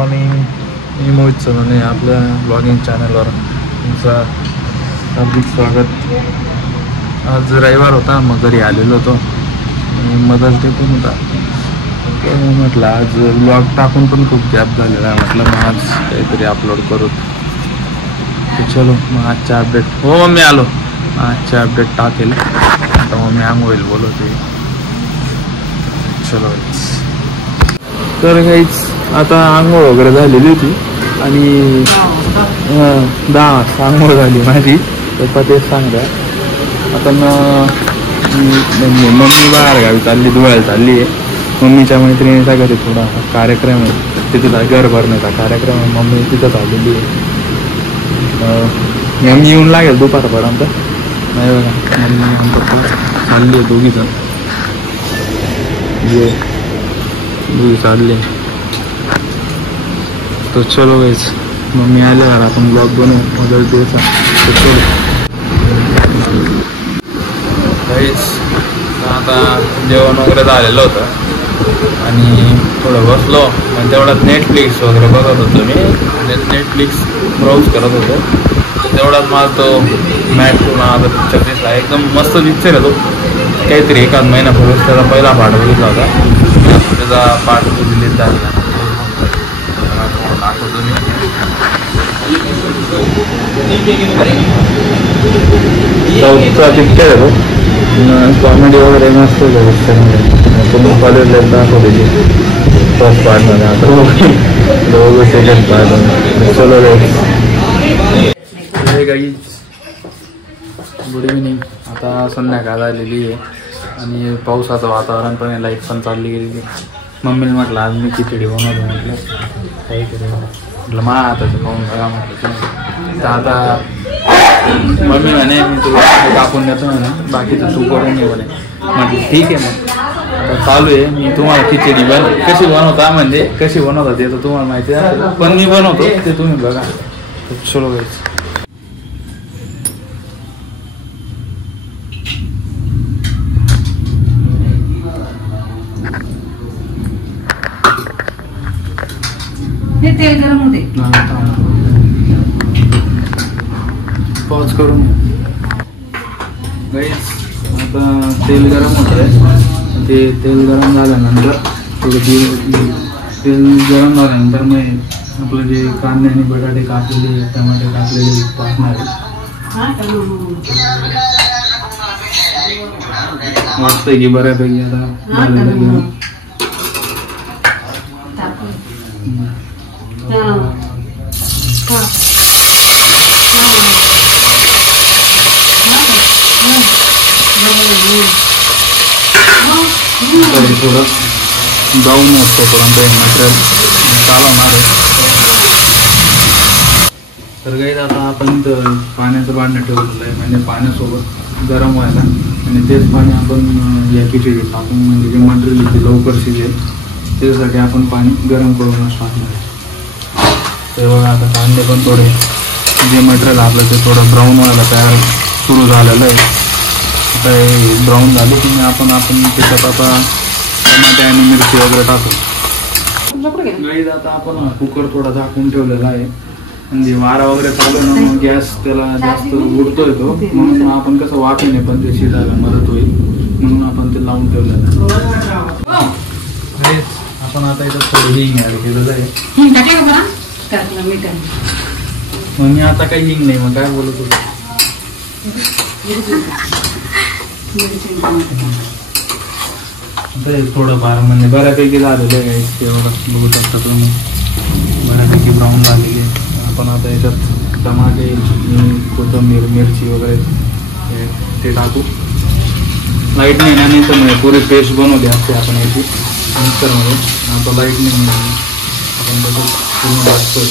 Morning. मी मोहित सोनवणे आपल्या blogging चॅनलवर तुमचं हार्दिक स्वागत. आज रविवार होता, मग घरी आलेलो होतो. मदर्स डे पण होता. म्हटलं आज ब्लॉग टाकून पण खूप गॅप झालेला आहे. म्हटलं मग आज काहीतरी अपलोड करू. तर चलो मग आजच्या अपडेट. हो मम्मी आलो. आजचे अपडेट टाकेल. आता मम्मी आंघोळीला बोलवते. चलो तर काहीच आता आंघोळ वगैरे झालेली होती आणि 10 वाजता आंघोळ झाली माझी. तर तेच सांगा आता मम्मी बाहेर गावी चालली, धुळ्याला चालली आहे. मम्मीच्या मैत्रिणीचा घरी थोडा कार्यक्रम आहे, तिथं घर भरण्याचा कार्यक्रम आहे. मम्मी तिथंच आलेली आहे. मम्मी येऊन लागेल दुपारपर्यंत. नाही बघा मम्मी आमचं चालली आहे, दोघीजण चालले. तो चलो गाईस मम्मी आल्यावर आपण ब्लॉग बनवू मदर्स डेचा. तर चलो गाईस. आता जेवण वगैरे झालेलं होतं आणि थोडं बसलो. आणि तेवढ्यात नेटफ्लिक्स वगैरे बघत होतो मी. नेटफ्लिक्स ब्राउज करत होतो. तेवढ्यात मला तो मॅट नावाचा पिक्चर दिसला. एकदम मस्त पिक्चर आहे तो. काहीतरी एखाद महिन्यापूर्वीच त्याचा पहिला पार्ट बघितला होता. त्याचा पार्ट रिलीज झाला दाखवतो मी. साऊथचा पिक्चर आहे तो. कॉमेडी वगैरे मस्त आहे पिक्चरमध्ये. तुम्ही कॉलेजला दाखवलेली फर्स्ट पार्टमध्ये. आता दोघं सेकंड पार्टमध्ये. चलो गाईज गुड इव्हिनिंग. आता संध्याकाळ झालेली आहे आणि पावसाचं वातावरण पण आहे. लाईट पण चालली गेली. मम्मीला म्हटलं आज मी खिचडी बनवतो. म्हटलं काही करू म्हटलं मा आताचं खाऊन बघा म्हटलं. तर आता मम्मी म्हणे मी तुला कापून देतो म्हणे, बाकीचं तू करून ये म्हणे. म्हटलं ठीक आहे. मग आता चालू आहे. मी तुम्हाला खिचडी कशी बनवता म्हणजे कशी बनवता ते तर तुम्हाला माहिती आहे, पण मी बनवतो ते तुम्ही बघा. चलो गाईस. तेल गरम होते. पॉज करून गाईस. आता तेल गरम होत आहे. ते तेल गरम झाल्यानंतर तेल गरम झाल्यानंतर मग आपलं जे कांदे आणि बटाटे कापलेले, टमाटे कापलेले टाकणार आहे. वाटतंय की बऱ्यापैकी आता झालेलं. थोडं जाऊन असतोपर्यंत मटेरियल चालवणार आहे. तर काही आता आपण तर पाण्याचं भांडं ठेवलेलं आहे, म्हणजे पाण्यासोबत गरम व्हायला. आणि तेच पाणी आपण या खिचडीत टाकून म्हणजे जे मटेरियल ते लवकर शिजेल त्याच्यासाठी आपण पाणी गरम करूनच टाकणार आहे. तर बघा आता कांदे पण थोडे जे मटेरियल आपलं ते थोडं ब्राऊन व्हायला तयार सुरू झालेलं आहे. आता हे ब्राऊन झाले की आपण त्याच्यात आता टमाटे आणि मिरची वगैरे टाकू. आता आपण कुकर थोडा झाकून ठेवलेला आहे. म्हणजे वारा वगैरे चालू ना, मग गॅस त्याला जास्त उडतोय तो, म्हणून आपण कसं वाफेने पण ते शिजायला मदत होईल म्हणून आपण ते लावून ठेवलेलं आहे. आपण आता इथं थोडं हिंग ऍड केलेलं आहे. मग मी आता काही हिंग नाही, मग काय बोलत होतो. थोडंफार म्हणजे बऱ्यापैकी झालेलं आहे. एवढं बघू शकता तुम्ही, बऱ्यापैकी ब्राऊन झालेली आहे. आपण आता याच्यात टमाटे, कोथिंबीर, मिरची वगैरे ते टाकू. लाईट नाही ना, तर म्हणजे पुरी पेस्ट बनवली असते आपण याची मिक्सरमध्ये. आता लाईट नाही आपण बघू पूर्ण टाकतोय.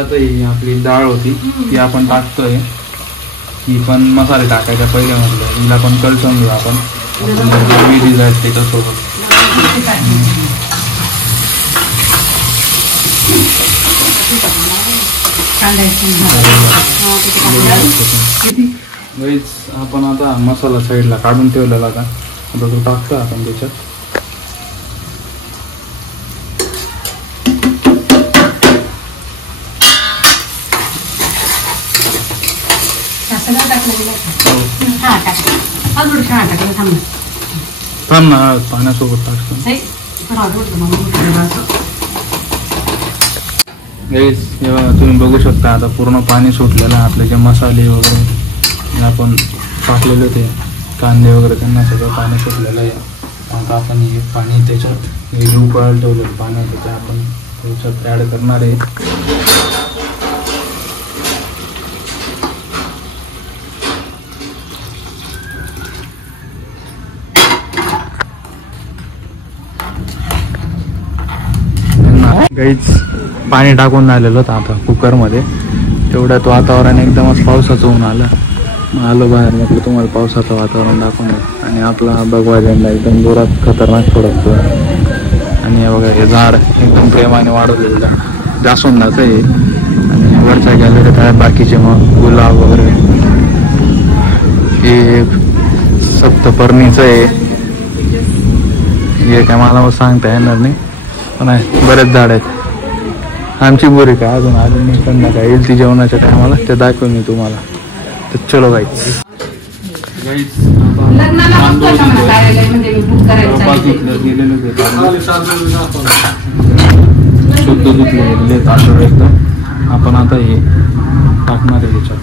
आता ही आपली डाळ होती ती आपण टाकतोय. ही पण मसाले टाकायचा पहिले म्हटलं हिला पण कलसून घेऊ आपण. ग्रेव्ही जायचं त्याच्यासोबत. आपण आता मसाला साईडला काढून ठेवलेला का, आता तो टाकतो आपण त्याच्यात. सगळं टाकलं गेलं. हा टाकलं अजून छान टाकलं थांब थांब ना पाण्यासोबत टाकतो. नाही पण आवडतं मग तुम्ही बघू शकता आता पूर्ण पाणी सुटलेलं आहे. आपले जे मसाले वगैरे आपण टाकलेले होते कांदे वगैरे त्यांना सगळं पाणी सुटलेलं आहे. आता आपण हे पाणी त्याच्यात हे उकळायला ठेवलेलं पाण्यात ते आपण त्याच्यात ॲड करणार आहे. काहीच पाणी टाकून झालेलं होतं आता कुकरमध्ये. तेवढ्यात वातावरण एकदमच पावसाचं होऊन आलं. मग आलो बाहेर, म्हटलं तुम्हाला पावसाचं वातावरण दाखवून द्या. आणि आपला भगवा झेंडा एकदम जोरात खतरनाक फडकतो. आणि हे बघा हे झाड एकदम प्रेमाने वाढवलेलं झाड जास्वंदाचं आहे. आणि वरच्या गॅलरीत आहे बाकीचे मग गुलाब वगैरे. हे सप्तपर्णीचं आहे. हे काय मला सांगता येणार नाही पण आहे बरेच झाड आहेत. आमची बोरी काय अजून आली नाही, संध्याकाळी येईल ती जेवणाच्या टायमाला, ते दाखवेन मी तुम्हाला. तर चलो गाईच शुद्ध धुतले गेलेले तांदूळ एकदम. आपण आता हे टाकणार आहे याच्यात.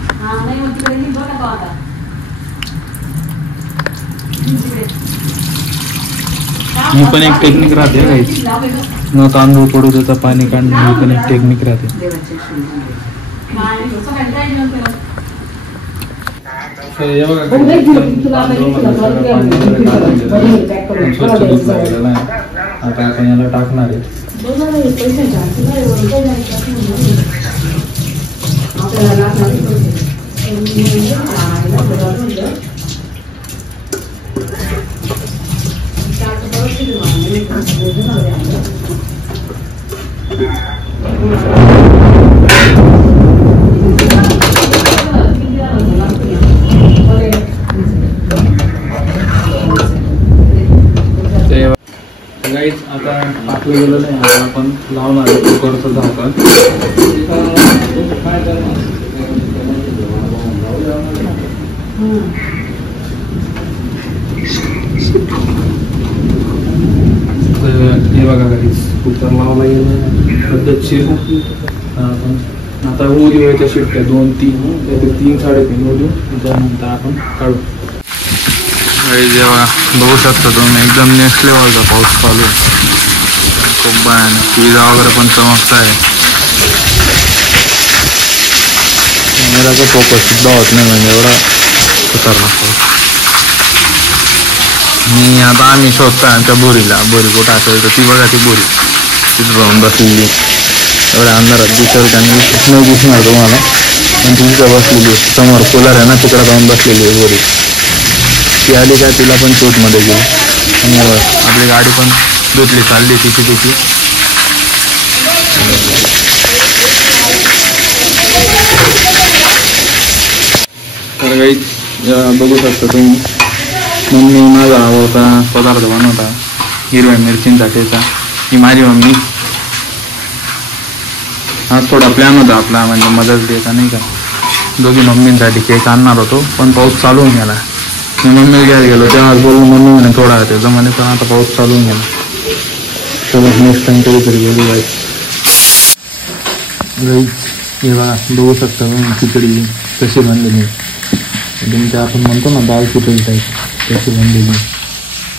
ही पण एक टेक्निक राहते काहीच न तांदूळ पडू त्याचं पाणी काढणं, ही पण एक टेक्निक राहते. स्वच्छ धुतलं गेलेलं आहे. आता आपण याला टाकणार आहे. आता टाकलं गेलं नाही. आता आपण लावणार आहे कुकरचं झाकण. हे बघा गाईस कुकर लावला गेलं पद्धतशीर. आपण आता होऊ देऊ याच्या शिट्ट्या 2-3 3-3.5 होऊ देऊ. त्यानंतर आपण काढू. जेव्हा बघू शकता तुम्ही एकदम नेक्स्ट लेवलचा पाऊस चालू आहे. खूप भयानक विजा वगैरे पण चमकत आहे. कॅमेराचा फोकस सुद्धा होत नाही म्हणजे एवढा खतरनाक पाऊस. मी आता आम्ही शोधतोय आमच्या बोरीला. बोरी कुठं असेल तर ती बघा ती बोरी तिथं जाऊन बसलेली. एवढ्या अंधारात दिसेल त्यांनी नाही दिसणार तुम्हाला पण ती तिथं बसलेली समोर कूलर आहे ना तिकडं जाऊन बसलेली आहे बोरी. ती आली का तिला पण शूटमध्ये गेली. आणि आपली गाडी पण धुतली चालली तिची. तर काही बघू शकता तुम्ही मम्मी माझा आवडता पदार्थ बनवता हिरव्या मिरचींचा ठेचा. ही माझी मम्मी. आज थोडा प्लॅन होता आपला म्हणजे मदत द्यायचा नाही का. दोघी मम्मींसाठी केक आणणार होतो पण पाऊस चालू होऊन गेला. मी मम्मीला घ्यायला गेलो तेव्हा बोलून मम्मी म्हणे थोडा त्याचा म्हणे पण आता पाऊस चालू होऊन गेला. सोबत नेक्स्ट टाइम कधीतरी गेलो गाईस. हे बघा बघू शकता खिचडी कशी बनलेली. तुमच्या आपण म्हणतो ना दाल खिचडी टाईप कशी बनलेली.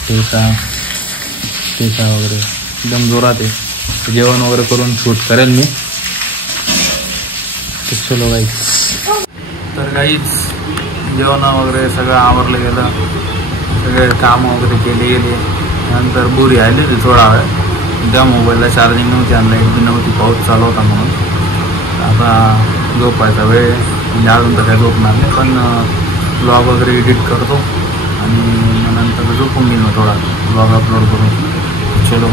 ठेचा वगैरे एकदम जोरात आहे. जेवण वगैरे करून शूट करेल मी. चलो गाईस. तर गाईच जेवण वगैरे सगळं आवरलं गेलं. सगळे काम वगैरे केले गेले. नंतर बोरी आली होती थोडा वेळ. त्या मोबाईलला चार्जिंग नव्हती आणि लाईट बी नव्हती. पाऊस चालू होता म्हणून. आता झोपायचा वेळ म्हणजे अजून तर काय झोपणार नाही पण ब्लॉग वगैरे एडिट करतो आणि नंतर झोपून घेईन थोडा ब्लॉग अपलोड करून. चलो